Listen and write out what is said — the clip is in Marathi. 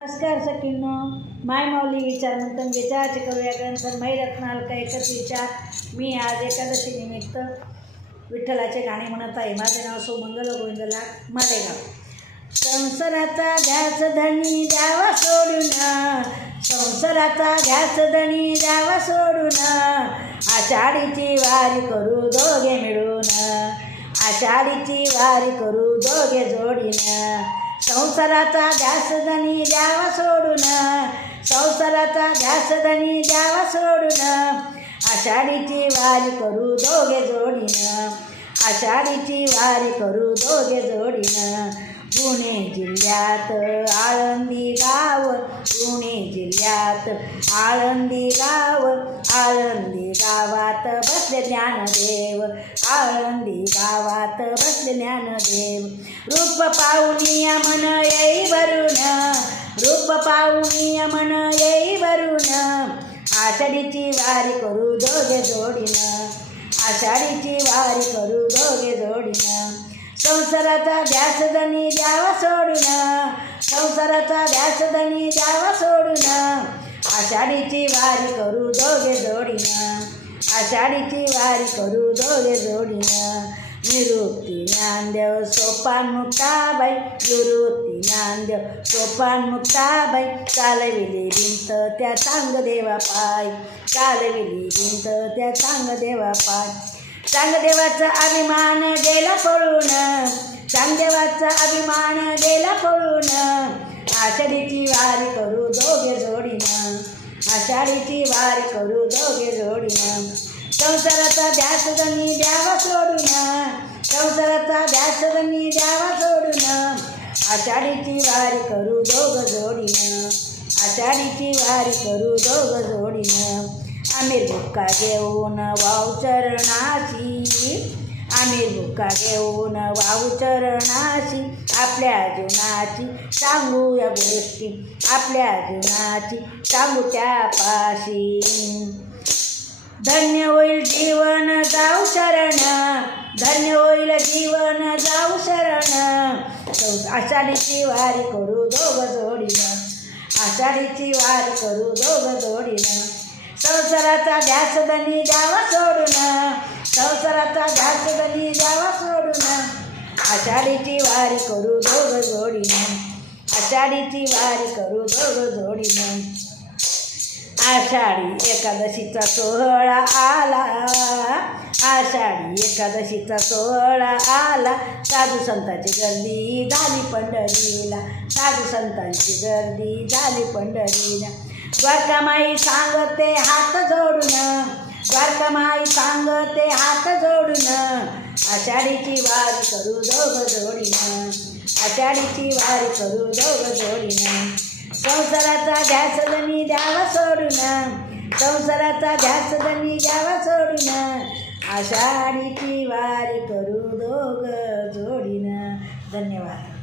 नमस्कार सखींनो, माय माऊली विचार मंथन विचाराचे करूया ग्रंथन मै रत्नाल का एकच विचार. मी आज एकादशी निमित्त विठ्ठलाचे गाणे म्हणत आहे. माझे नाव सुमंगल गोविंद लाड मालेगाव. संसाराचा ध्यास धनी द्यावा सोडून, संसाराचा ध्यास धनी द्यावा सोडून, आषाढीची वारी करू दोघे मिळून, आषाढीची वारी करू दोघे जोडीन. संसाराचा ध्यास धनी द्यावा सोडून, संसाराचा ध्यास धनी द्यावा सोडून, आषाढीची वारी करू दोघे जोडीन, आषाढीची वारी करू दोघे जोडीन. पुणे जिल्ह्यात आळंदी गाव, पुणे जिल्ह्यात आळंदी गाव, आळंदी गावात बसले ज्ञानदेव, आळंदी गावात बसले ज्ञानदेव. रूप पाहुनिया मन येई भरून, रूप पाहुनिया मन येई भरून, आषाढीची वारी करू दोघे जोडीन, आषाढीची वारी करू दोघे जोडीन. संसाराचा ध्यास धनी द्यावा सोडून, संसाराचा ध्यास धनी द्यावा सोडून, आषाढीची वारी करू दोघे जोडीन, आषाढीची वारी करू दोघे जोडीन. निवृत्ती ज्ञानदेव सोपान मुक्ताबाई, निवृत्ती ज्ञानदेव सोपान मुक्ताबाई, चालविली भिंत त्या चांगदेवा पाय, चालविली भिंत त्या चांगदेवा पाय. चांगदेवाचा अभिमान गेला पळून, चांगदेवाचा अभिमान गेला पळून, आषाढीची वारी करू दोघे जोडीन, आषाढीची वारी करू दोघे जोडीन. संसाराचा ध्यास धनी द्यावा सोडून, संसाराचा ध्यास धनी द्यावा सोडून, आषाढीची वारी करू दोघ जोडीन, आषाढीची वारी करू दोघ जोडीन. आम्ही बुक्का घेऊन वाहू चरणाशी, आम्ही बुक्का घेऊन वाहू चरणाशी, आपल्या जीवनाची सांगूया गोष्टी, आपल्या जीवनाची सांगू त्यापाशी. धन्य होईल जीवन जाऊ शरण, धन्य होईल जीवन जाऊ शरण, आषाढीची वारी करू दोघ जोडीन, आषाढीची वारी करू दोघ जोडीन. संसाराचा ध्यास धनी द्यावा सोडून, संसाराचा ध्यास धनी द्यावा सोडून, आषाढीची वारी करू दोघ जोडीन, आषाढीची वारी करू दोघ जोडीन. आषाढी एकादशीचा सोहळा आला, आषाढी एकादशीचा सोहळा आला, साधू संतांची गर्दी झाली पंढरीला, साधू संतांची गर्दी झाली पंढरीला. द्वारकामाई सांगते हात जोडून, द्वारकामाई सांगते हात जोडून, आषाढीची वारी करू दोघ जोडीन, आषाढीची वारी करू दोघ जोडीन. संसाराचा ध्यास धनी द्यावा सोडून, संसाराचा ध्यास धनी द्यावा सोडून, आषाढीची वारी करू दोघ जोडीन. धन्यवाद.